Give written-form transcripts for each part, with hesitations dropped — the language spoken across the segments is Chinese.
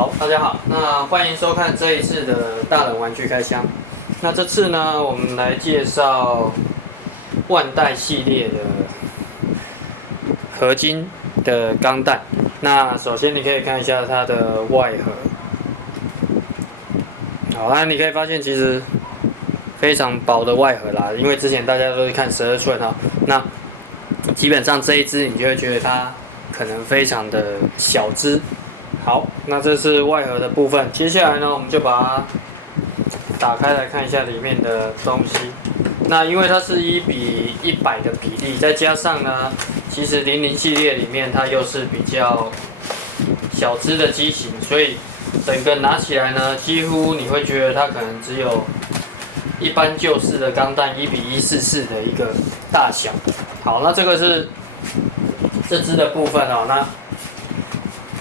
好，大家好，那欢迎收看这一次的大人玩具开箱。那这次呢，我们来介绍万代系列的合金的钢弹。那首先你可以看一下它的外盒。好，那你可以发现其实非常薄的外盒啦，因为之前大家都是看12寸哈，那基本上这一只你就会觉得它可能非常的小只。好，那这是外盒的部分。接下来呢，我们就把它打开来看一下里面的东西。那因为它是1:100的比例，再加上呢，其实00系列里面它又是比较小只的机型，所以整个拿起来呢，几乎你会觉得它可能只有一般旧式的钢弹1:144的一个大小。好，那这个是这只的部分哦。那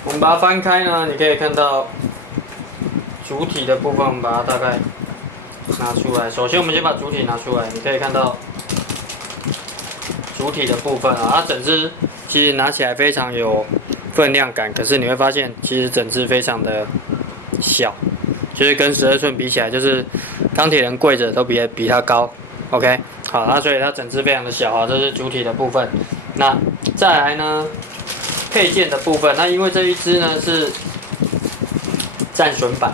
我们把它翻开呢，你可以看到主体的部分，我们把它大概拿出来。首先，我们先把主体拿出来，你可以看到主体的部分啊，它整只其实拿起来非常有分量感，可是你会发现，其实整只非常的小，就是跟12寸比起来，就是钢铁人跪着都比它高。OK， 好，那所以它整只非常的小啊，这是主体的部分。那再来呢？配件的部分，那因为这一只呢是战损版，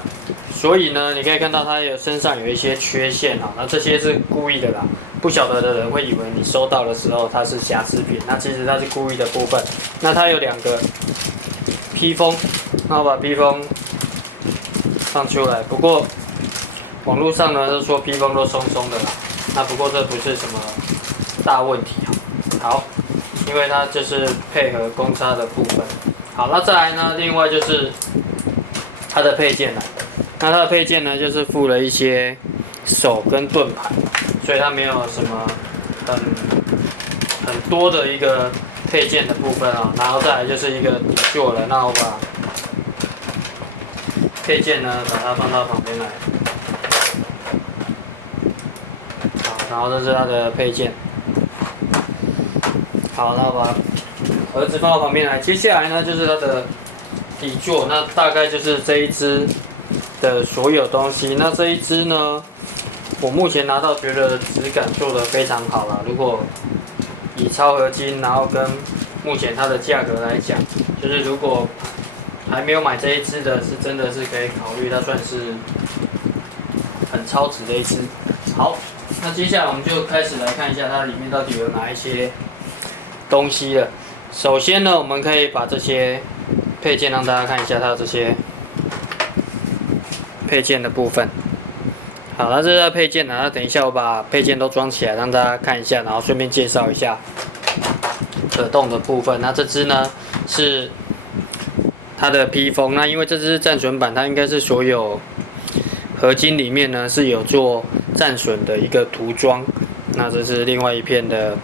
所以呢你可以看到它身上有一些缺陷啊，那这些是故意的啦，不晓得的人会以为你收到的时候它是瑕疵品，那其实它是故意的部分。那它有2个披风，那我把披风放出来，不过网络上呢都说披风都松松的啦，那不过这不是什么大问题啊。好。因为它就是配合公差的部分。好，那再来呢，另外就是它的配件了。那它的配件呢，就是附了一些手跟盾牌，所以它没有什么很多的一个配件的部分啊。然后再来就是一个底座了。那我把配件呢，把它放到旁边来。好，然后这是它的配件。好，那我把盒子放到旁边来。接下来呢，就是它的底座，那大概就是这一只的所有东西。那这一只呢，我目前拿到觉得质感做得非常好啦。如果以超合金，然后跟目前它的价格来讲，就是如果还没有买这一只的，是真的是可以考虑，它算是很超值的一只。好，那接下来我们就开始来看一下它里面到底有哪一些东西了。首先呢，我们可以把这些配件让大家看一下它这些配件的部分。好，那这是配件呢，那等一下我把配件都装起来让大家看一下，然后顺便介绍一下可动的部分。那这只呢是它的披风，那因为这只是战损版，它应该是所有合金里面呢是有做战损的一个涂装。那这是另外一片的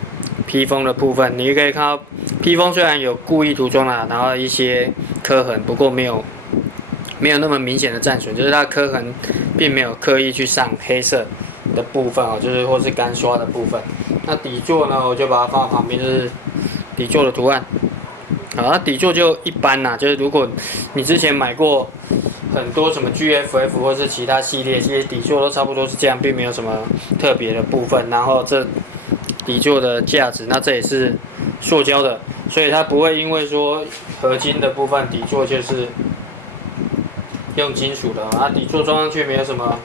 披风的部分，你可以看到披风虽然有故意涂装啦，然后一些刻痕，不过没有那么明显的战损，就是它刻痕并没有刻意去上黑色的部分哦，就是或是干刷的部分。那底座呢，我就把它放在旁边，就是底座的图案。好，那底座就一般啦，就是如果你之前买过很多什么 GFF 或是其他系列，其实底座都差不多是这样，并没有什么特别的部分。然后这底座的架子，那这也是塑胶的，所以它不会因为说合金的部分底座就是用金属的，那底座装上去没有什么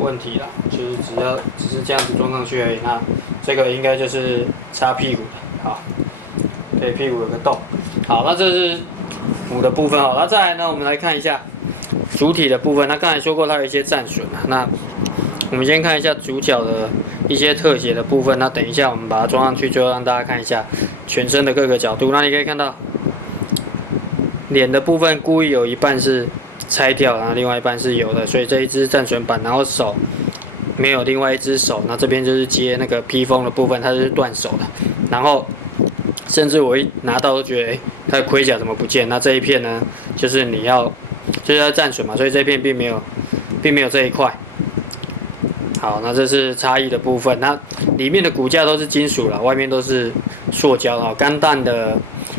问题啦，就是只是这样子装上去而已。那这个应该就是擦屁股的，好，对，屁股有个洞。好，那这是母的部分好，那再来呢，我们来看一下主体的部分。那刚才说过它有一些战损啊，那我们先看一下主角的一些特写的部分，那等一下我们把它装上去，最后让大家看一下全身的各个角度。那你可以看到脸的部分故意有一半是拆掉，然后另外一半是有的，所以这一只战损版，然后手没有另外一只手，那这边就是接那个披风的部分，它是断手的。然后甚至我一拿到都觉得，它的盔甲怎么不见？那这一片呢，就是就是它战损嘛，所以这一片并没有这一块。好，那这是差异的部分。那里面的骨架都是金属了，外面都是塑胶啊。钢弹的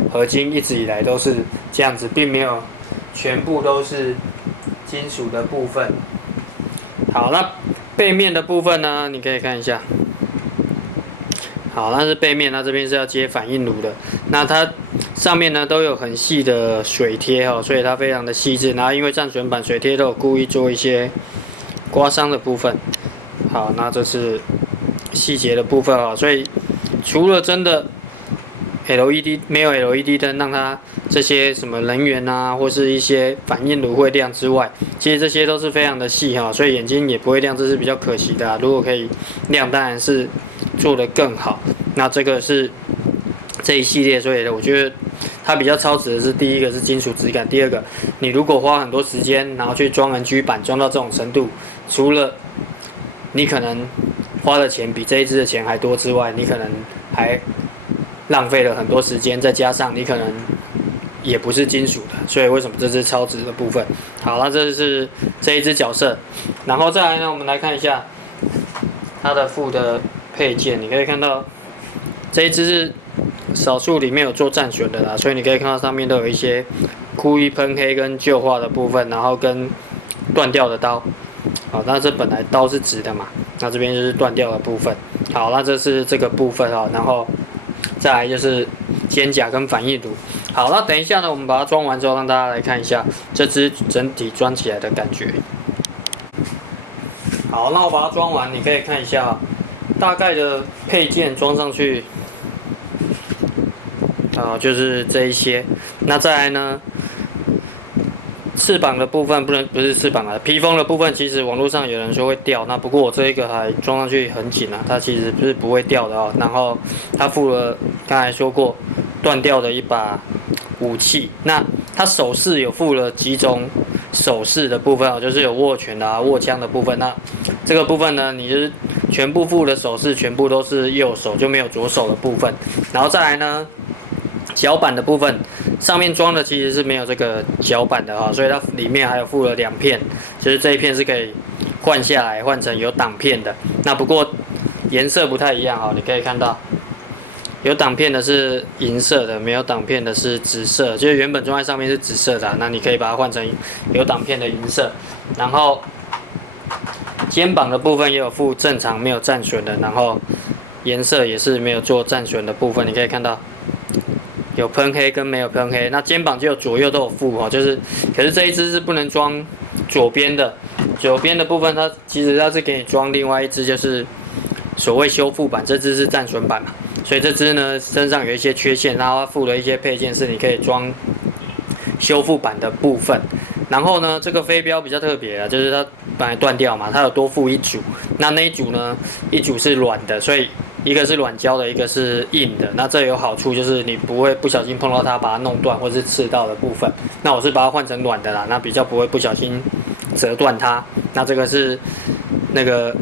合金一直以来都是这样子，并没有全部都是金属的部分。好，那背面的部分呢，你可以看一下。好，那是背面，那这边是要接反应炉的。那它上面呢都有很细的水贴哈，所以它非常的细致。然后因为战损板水贴都有故意做一些刮伤的部分。好，那这是细节的部分哈，所以除了真的 LED 没有 LED 灯，让它这些什么能源啊，或是一些反应炉会亮之外，其实这些都是非常的细哈，所以眼睛也不会亮，这是比较可惜的啊。如果可以亮，当然是做得更好。那这个是这一系列，所以我觉得它比较超值的是第一个是金属质感，第二个你如果花很多时间，然后去装 NG 板，装到这种程度，除了你可能花的钱比这一支的钱还多之外，你可能还浪费了很多时间，再加上你可能也不是金属的，所以为什么这是超值的部分？好，那这是这一支角色，然后再来呢，我们来看一下它的附的配件，你可以看到这一支是少数里面有做战损的啦，所以你可以看到上面都有一些故意喷黑跟旧化的部分，然后跟断掉的刀。好，那这本来刀是直的嘛，那这边就是断掉的部分。好，那这是这个部分哈，然后再来就是肩胛跟反应炉。好，那等一下呢，我们把它装完之后，让大家来看一下这支整体装起来的感觉。好，那我把它装完，你可以看一下大概的配件装上去，就是这一些。那再来呢？翅膀的部分不是翅膀啊，披风的部分其实网络上有人说会掉，那不过我这一个还装上去很紧啊，它其实是不会掉的哦。然后它附了刚才说过断掉的一把武器，那它手势有附了几种手势的部分哦，就是有握拳的握枪的部分。那这个部分呢，你就是全部附的手势全部都是右手，就没有左手的部分。然后再来呢？脚板的部分上面装的其实是没有这个脚板的哈，所以它里面还有附了2片，就是这一片是可以换下来换成有挡片的。那不过颜色不太一样哈，你可以看到有挡片的是银色的，没有挡片的是紫色，就是原本装在上面是紫色的，那你可以把它换成有挡片的银色。然后肩膀的部分也有附正常没有战损的，然后颜色也是没有做战损的部分，你可以看到。有喷黑跟没有喷黑，那肩膀就有左右都有附哦，就是可是这一支是不能装左边的，左边的部分它其实它是给你装另外一支就是所谓修复版，这支是战损版嘛，所以这支呢身上有一些缺陷，然后它附了一些配件是你可以装修复版的部分。然后呢，这个飞镖比较特别啊，就是它本来断掉嘛，它有多附一组，那一组呢，一组是软的，所以一个是软胶的，一个是硬的。那这有好处就是你不会不小心碰到它，把它弄断或是刺到的部分。那我是把它换成软的啦，那比较不会不小心折断它。那这个是那个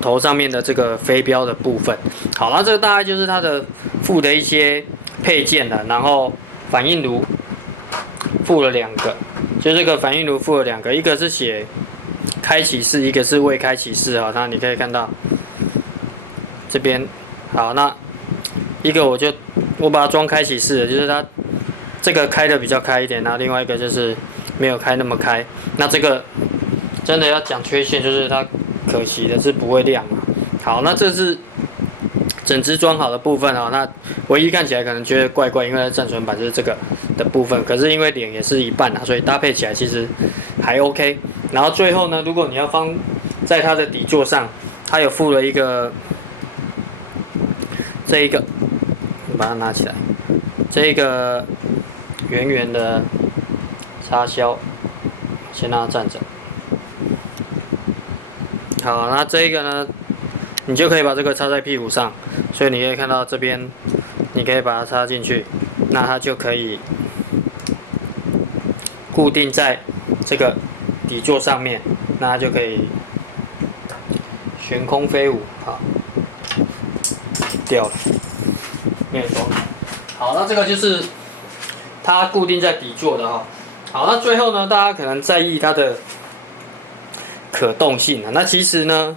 头上面的这个飞镖的部分。好，那这个大概就是它的附的一些配件了，然后反应炉。附了2个，就这个反应炉附了2个，一个是写开启式，一个是未开启式哈。那你可以看到这边，好，那一个我把它装开启式的，就是它这个开的比较开一点，那另外一个就是没有开那么开。那这个真的要讲缺陷，就是它可惜的是不会亮啊。好，那这是整支装好的部分啊，那唯一看起来可能觉得怪怪，因为它战损版就是这个的部分，可是因为脸也是一半啊，所以搭配起来其实还 OK。然后最后呢，如果你要放在它的底座上，它有附了一个这一个，你把它拿起来，这一个圆圆的插销，先让它站着。好，那这一个呢？你就可以把这个插在屁股上，所以你可以看到这边，你可以把它插进去，那它就可以固定在这个底座上面，那它就可以悬空飞舞。好，掉了，没有装。好，那这个就是它固定在底座的哈。好，那最后呢，大家可能在意它的可动性啊，那其实呢。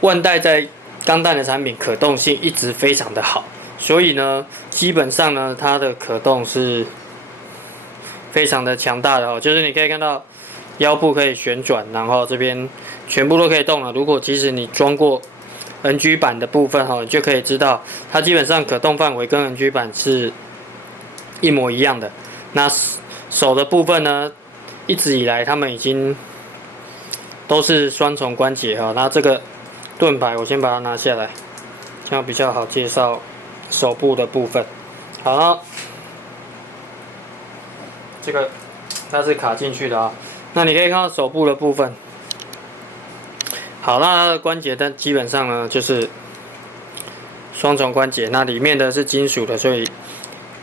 万代在钢弹的产品可动性一直非常的好，所以呢，基本上呢，它的可动是非常的强大的哦，就是你可以看到腰部可以旋转，然后这边全部都可以动了。如果即使你装过 NG 版的部分哈，你就可以知道它基本上可动范围跟 NG 版是一模一样的。那手的部分呢，一直以来他们已经都是双重关节哈。那这个盾牌我先把它拿下来，这样比较好介绍手部的部分。好了，这个它是卡进去的啊。那你可以看到手部的部分。好，那它的关节但基本上呢就是双重关节，那里面的是金属的，所以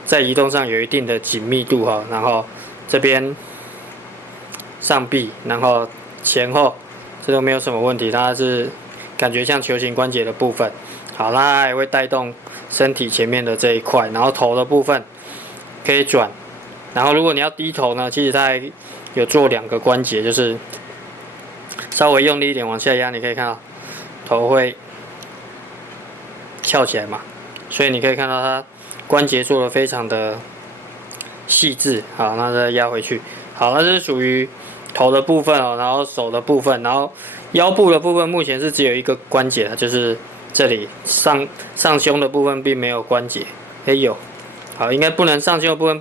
在移动上有一定的紧密度哈。然后这边上臂，然后前后这都没有什么问题，它是感觉像球形关节的部分。好，那它还会带动身体前面的这一块，然后头的部分可以转。然后如果你要低头呢，其实它还有做2个关节，就是稍微用力一点往下压，你可以看到头会翘起来嘛，所以你可以看到它关节做的非常的细致。好，那再压回去。好，那这是属于头的部分哦，然后手的部分，然后腰部的部分目前是只有一个关节，就是这里上胸的部分并没有关节，有，好，应该不能上胸的部分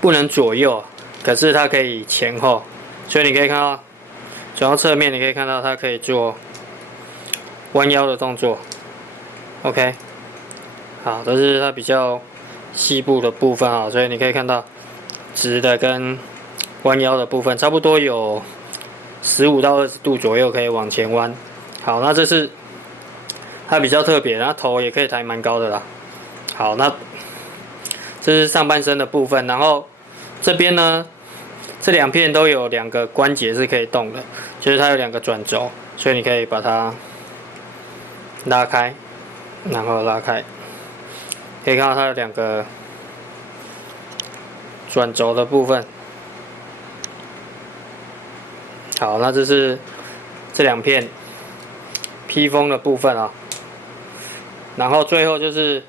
不能左右，可是它可以前后，所以你可以看到转到侧面，你可以看到它可以做弯腰的动作。OK， 好，这是它比较细部的部分啊，所以你可以看到直的跟弯腰的部分差不多有15到20度左右可以往前弯。好，那这是它比较特别，然后头也可以抬蛮高的啦。好，那这是上半身的部分，然后这边呢，这2片都有2个关节是可以动的，就是它有2个转轴，所以你可以把它拉开，然后拉开，可以看到它有2个转轴的部分。好，那这是这2片披风的部分啊，然后最后就是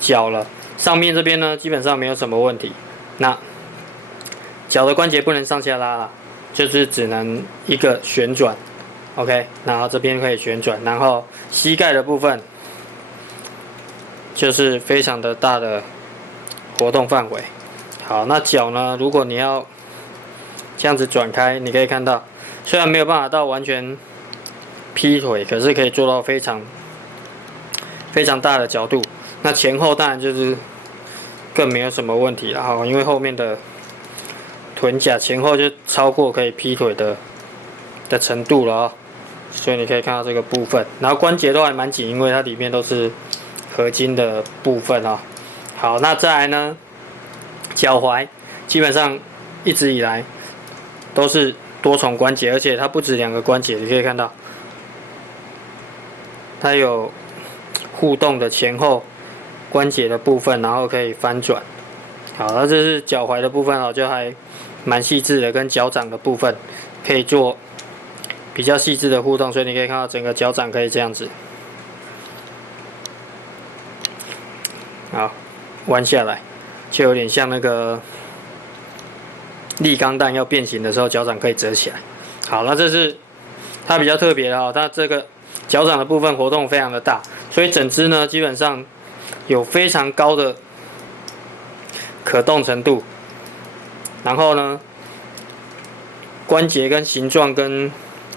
脚了。上面这边呢，基本上没有什么问题。那脚的关节不能上下拉了，就是只能一个旋转。OK， 然后这边可以旋转，然后膝盖的部分就是非常的大的活动范围。好，那脚呢，如果你要这样子转开，你可以看到，虽然没有办法到完全劈腿，可是可以做到非常大的角度。那前后当然就是更没有什么问题了哈，因为后面的臀甲前后就超过可以劈腿的程度了啊，所以你可以看到这个部分，然后关节都还蛮紧，因为它里面都是合金的部分啊。好，那再来呢，脚踝基本上一直以来都是多重关节，而且它不止2个关节，你可以看到它有互动的前后关节的部分，然后可以翻转。好，那这是脚踝的部分哦，就还蛮细致的，跟脚掌的部分可以做比较细致的互动，所以你可以看到整个脚掌可以这样子，好，弯下来，就有点像那个立钢弹要变形的时候，脚掌可以折起来。好，那这是它比较特别的哦，它这个脚掌的部分活动非常的大，所以整只呢基本上有非常高的可动程度，然后呢关节跟形状跟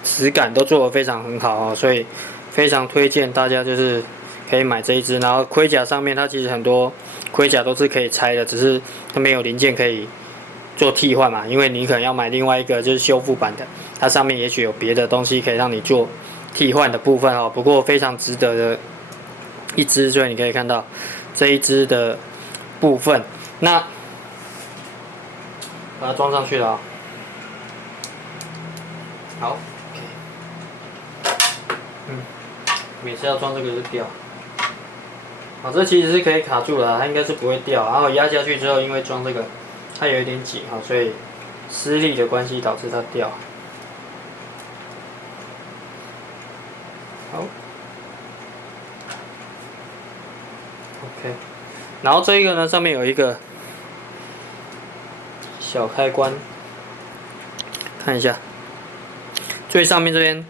质感都做得非常很好哦，所以非常推荐大家就是可以买这一只。然后盔甲上面它其实很多盔甲都是可以拆的，只是它没有零件可以做替换嘛，因为你可能要买另外一个就是修复版的，它上面也许有别的东西可以让你做替换的部分哦。不过非常值得的一只，所以你可以看到这一只的部分，那把它装上去了哦。好，每次要装这个就掉。好，这其实是可以卡住了，它应该是不会掉。然后压下去之后，因为装这个它有一点紧哈，所以施力的关系导致它掉。好 ，OK。然后这一个呢，上面有一个小开关，看一下最上面这边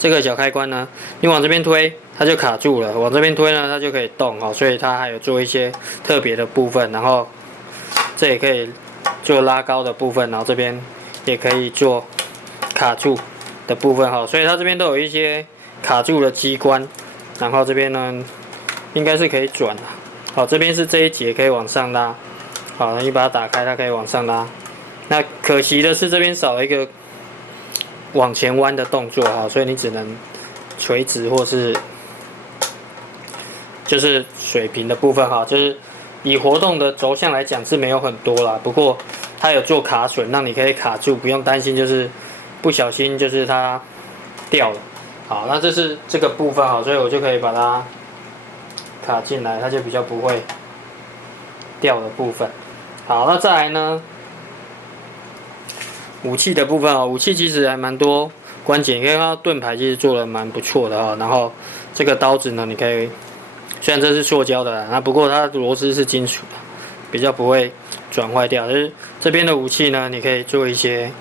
这个小开关呢，你往这边推它就卡住了，往这边推呢它就可以动哦，所以它还有做一些特别的部分，然后这也可以做拉高的部分，然后这边也可以做卡住的部分哈，所以它这边都有一些卡住的机关，然后这边呢应该是可以转的，好，这边是这一节可以往上拉，好，你把它打开，它可以往上拉。那可惜的是这边少了一个往前弯的动作哈，所以你只能垂直或是就是水平的部分哈，就是以活动的轴向来讲是没有很多啦，不过它有做卡榫，让你可以卡住，不用担心就是不小心就是它掉了。好，那这是这个部分好，所以我就可以把它卡进来，它就比较不会掉的部分。好，那再来呢？武器的部分哦，武器其实还蛮多关节，你可以看到盾牌其实做的蛮不错的哈。然后这个刀子呢，你可以，虽然这是塑胶的啦，那不过它的螺丝是金属的，比较不会转坏掉。就是这边的武器呢，你可以做一些，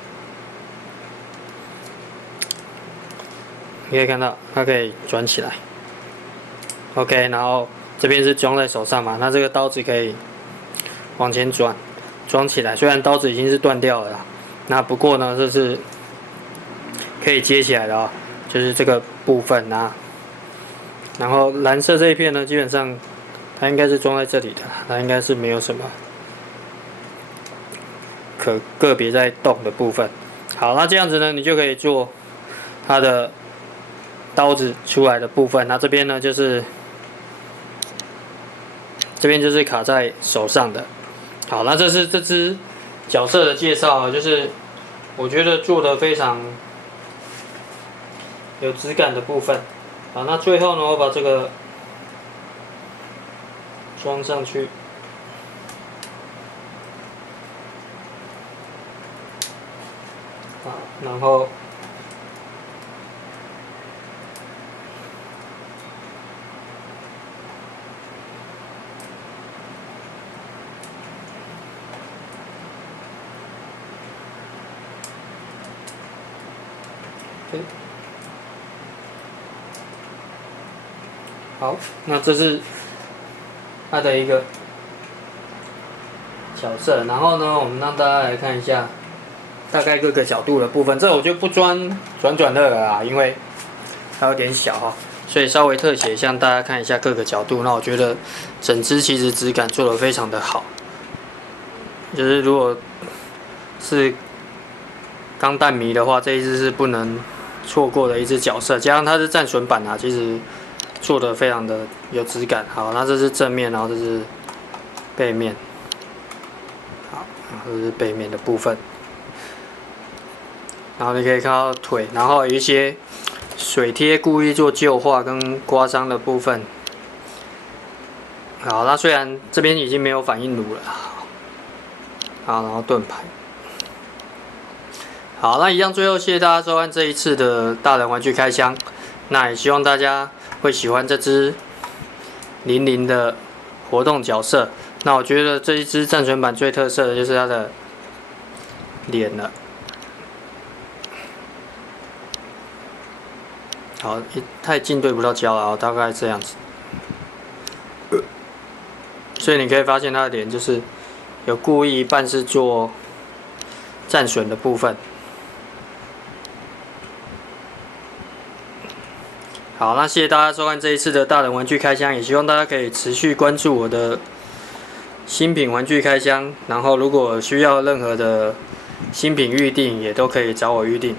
你可以看到它可以转起来。OK， 然后这边是装在手上嘛，那这个刀子可以往前转，装起来。虽然刀子已经是断掉了啦。那不过呢，这是可以接起来的啊，就是这个部分啊。然后蓝色这一片呢，基本上它应该是装在这里的，它应该是没有什么可个别在动的部分。好，那这样子呢，你就可以做它的刀子出来的部分。那这边呢，就是卡在手上的。好，那这是这只角色的介绍，就是我觉得做的非常有质感的部分。好，那最后呢，我把这个装上去。好，然后好，那这是它的一个角色，然后呢，我们让大家来看一下大概各个角度的部分。这我就不转转热了啦，因为它有点小哈，所以稍微特写，让大家看一下各个角度。那我觉得整只其实质感做得非常的好，就是如果是钢弹迷的话，这一只是不能错过的一只角色。加上它是战损版啊，其实做的非常的有质感。好，那这是正面，然后这是背面。好，这是背面的部分。然后你可以看到腿，然后有一些水贴故意做旧化跟刮伤的部分。好，那虽然这边已经没有反应炉了。好，然后盾牌。好，那一样，最后谢谢大家收看这一次的大人玩具开箱。那也希望大家会喜欢这只00的活动角色。那我觉得这一只战损版最特色的就是它的脸了。好，太近对不到焦了，大概这样子。所以你可以发现它的脸就是有故意一半是做战损的部分。好，那谢谢大家收看这一次的大人玩具开箱，也希望大家可以持续关注我的新品玩具开箱，然后如果需要任何的新品预定，也都可以找我预定。